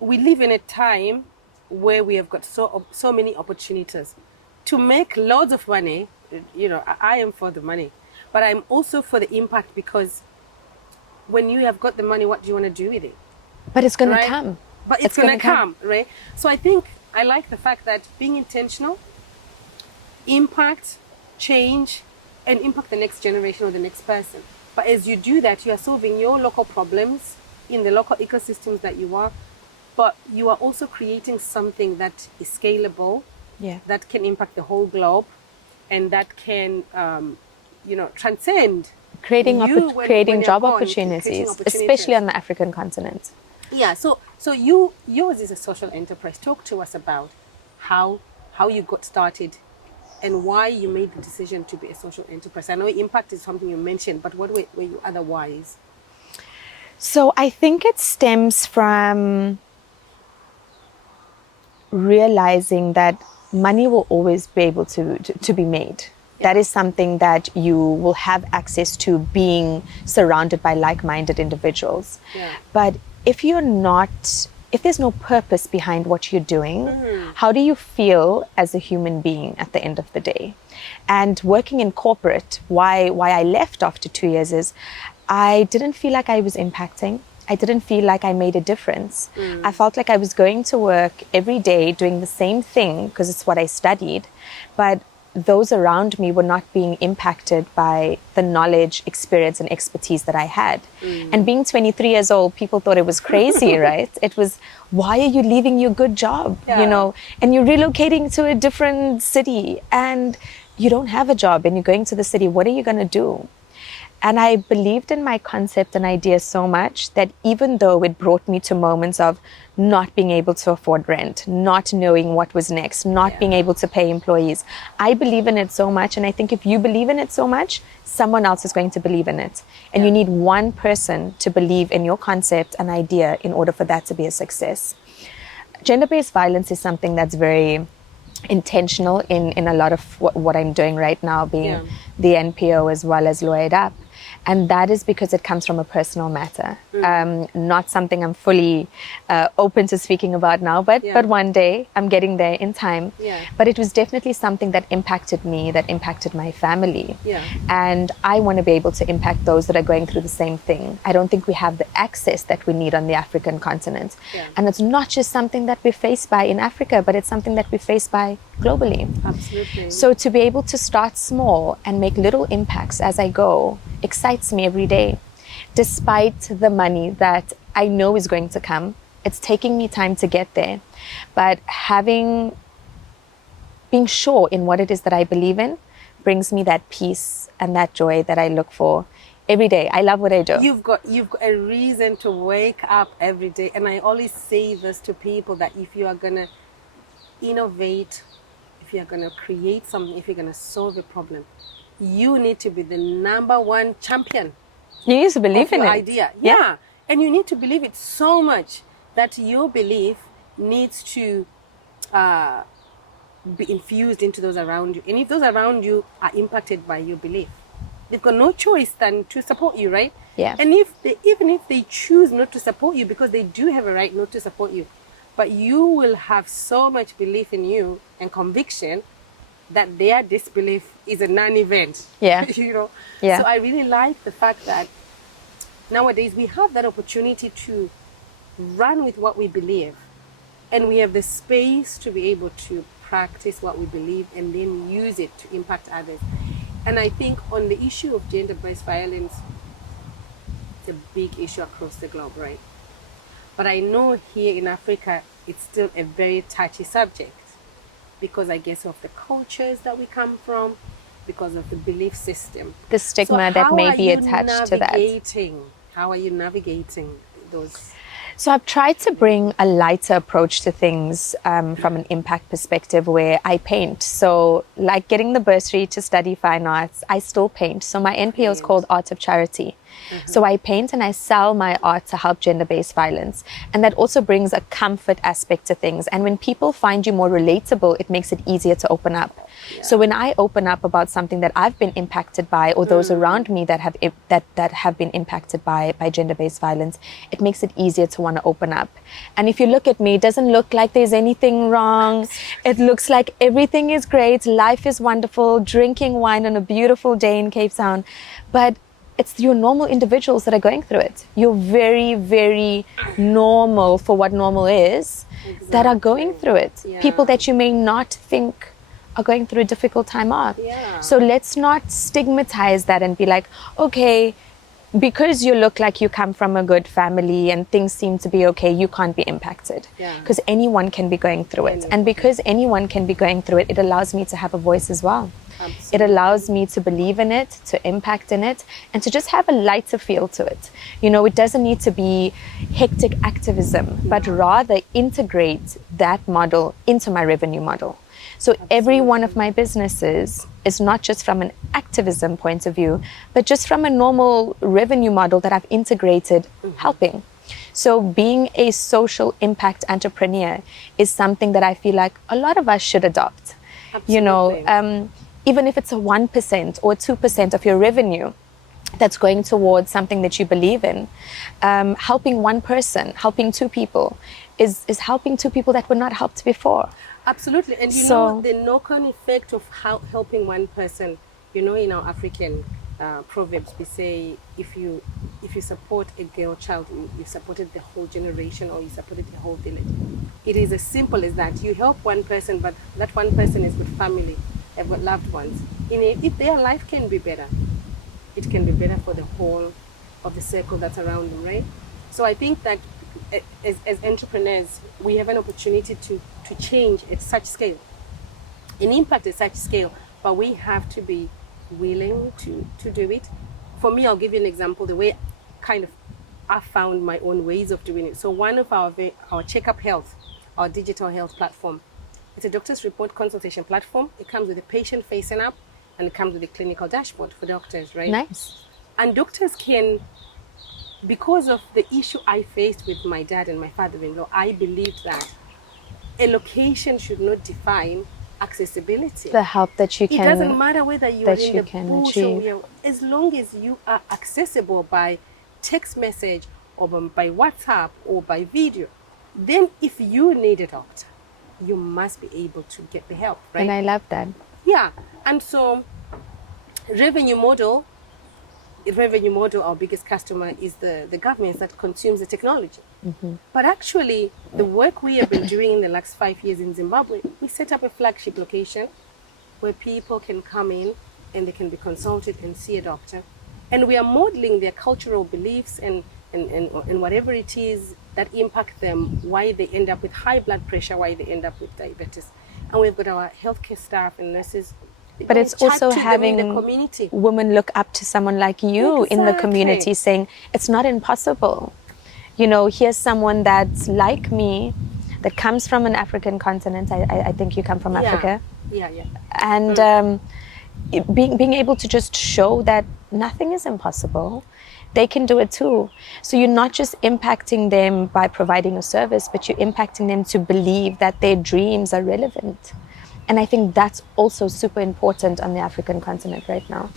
we live in a time where we have got so many opportunities to make loads of money. You know, I am for the money, but I'm also for the impact, because when you have got the money, what do you want to do with it? But it's going to Right? come. But it's going to come, right? So I think I like the fact that being intentional, impact, change, and impact the next generation or the next person. But as you do that, you are solving your local problems in the local ecosystems that you are, but you are also creating something that is scalable, Yeah. that can impact the whole globe, and that can, transcend Creating you when creating you're job gone, creating opportunities, especially opportunities. on the African continent. Yeah. So yours is a social enterprise. Talk to us about how you got started and why you made the decision to be a social enterprise. I know impact is something you mentioned, but what were you otherwise? So I think it stems from realizing that money will always be able to be made. Yeah. That is something that you will have access to being surrounded by like-minded individuals. Yeah. But if there's no purpose behind what you're doing, how do you feel as a human being at the end of the day? And working in corporate, why I left after 2 years is I didn't feel like I was impacting. I didn't feel like I made a difference. I felt like I was going to work every day doing the same thing because it's what I studied, but those around me were not being impacted by the knowledge, experience, and expertise that I had. And being 23 years old, people thought it was crazy, right? It was, why are you leaving your good job, Yeah. and you're relocating to a different city and you don't have a job and you're going to the city. What are you going to do? And I believed in my concept and idea so much that even though it brought me to moments of not being able to afford rent, not knowing what was next, not being able to pay employees, I believe in it so much. And I think if you believe in it so much, someone else is going to believe in it. And you need one person to believe in your concept and idea in order for that to be a success. Gender-based violence is something that's very intentional in a lot of what I'm doing right now, being the NPO as well as Lawyered Up. And that is because it comes from a personal matter, not something I'm fully open to speaking about now, but one day I'm getting there in time. But it was definitely something that impacted me, that impacted my family. And I want to be able to impact those that are going through the same thing. I don't think we have the access that we need on the African continent. And it's not just something that we're faced by in Africa, but it's something that we're faced by globally. Absolutely. So to be able to start small and make little impacts as I go excites me every day. Despite the money that I know is going to come, it's taking me time to get there. But being sure in what it is that I believe in brings me that peace and that joy that I look for every day. I love what I do. You've got a reason to wake up every day. And I always say this to people, that if you are going to innovate, if you're going to create something, if you're going to solve a problem, you need to be the number one champion. You need to believe in your it. idea. Yeah. And you need to believe it so much that your belief needs to be infused into those around you. And if those around you are impacted by your belief, they've got no choice than to support you, right? Yeah. And even if they choose not to support you, because they do have a right not to support you, but you will have so much belief in you and conviction that their disbelief is a non-event. Yeah. So I really like the fact that nowadays we have that opportunity to run with what we believe, and we have the space to be able to practice what we believe and then use it to impact others. And I think on the issue of gender-based violence, it's a big issue across the globe, right? But I know here in Africa, it's still a very touchy subject, because I guess of the cultures that we come from, because of the belief system. The stigma that may be attached to that. How are you navigating those? So I've tried to bring a lighter approach to things from an impact perspective, where I paint. So like getting the bursary to study fine arts, I still paint. So my NPO is called Art of Charity. So I paint and I sell my art to help gender-based violence. And that also brings a comfort aspect to things. And when people find you more relatable, it makes it easier to open up. So when I open up about something that I've been impacted by, or those around me that have been impacted by gender-based violence, it makes it easier to want to open up. And if you look at me, it doesn't look like there's anything wrong. It looks like everything is great. Life is wonderful. Drinking wine on a beautiful day in Cape Town. But it's your normal individuals that are going through it. You're very, very normal for what normal is, that are going through it. People that you may not think are going through a difficult time off. So let's not stigmatize that and be like, okay, because you look like you come from a good family and things seem to be okay, you can't be impacted. Because anyone can be going through it. And because anyone can be going through it, it allows me to have a voice as well. It allows me to believe in it, to impact in it, and to just have a lighter feel to it. You know, it doesn't need to be hectic activism, but rather integrate that model into my revenue model. So every one of my businesses is not just from an activism point of view, but just from a normal revenue model that I've integrated helping. So being a social impact entrepreneur is something that I feel like a lot of us should adopt. You know, even if it's a 1% or 2% of your revenue that's going towards something that you believe in, helping one person, helping two people is helping two people that were not helped before. Absolutely. And you know, the knock-on effect of helping one person, you know, in our African proverbs, we say, if you support a girl child, you supported the whole generation, or you supported the whole village. It is as simple as that. You help one person, but that one person is with family, they've got loved ones. If their life can be better, it can be better for the whole of the circle that's around them, right? So I think that as entrepreneurs, we have an opportunity to change at such scale, an impact at such scale, but we have to be willing to do it. For me, I'll give you an example, the way kind of I found my own ways of doing it. So one of our Checkup Health, our digital health platform, it's a doctor's report consultation platform. It comes with a patient-facing app, and it comes with a clinical dashboard for doctors, right? Nice. And doctors can, because of the issue I faced with my dad and my father-in-law, I believed that a location should not define accessibility. The help that you can. It doesn't matter whether you're in the bush or as long as you are accessible by text message or by WhatsApp or by video, then if you need a doctor, you must be able to get the help, right? And I love that. Yeah. And so revenue model, our biggest customer is the government that consumes the technology. But actually, the work we have been doing in the last 5 years in Zimbabwe, we set up a flagship location where people can come in and they can be consulted and see a doctor. And we are modeling their cultural beliefs and whatever it is that impact them, why they end up with high blood pressure, why they end up with diabetes. And we've got our healthcare staff and nurses. But it's also having women look up to someone like you in the community, saying, it's not impossible. You know, here's someone that's like me, that comes from an African continent. I think you come from Africa. Yeah. And being able to just show that nothing is impossible. They can do it too. So you're not just impacting them by providing a service, but you're impacting them to believe that their dreams are relevant. And I think that's also super important on the African continent right now.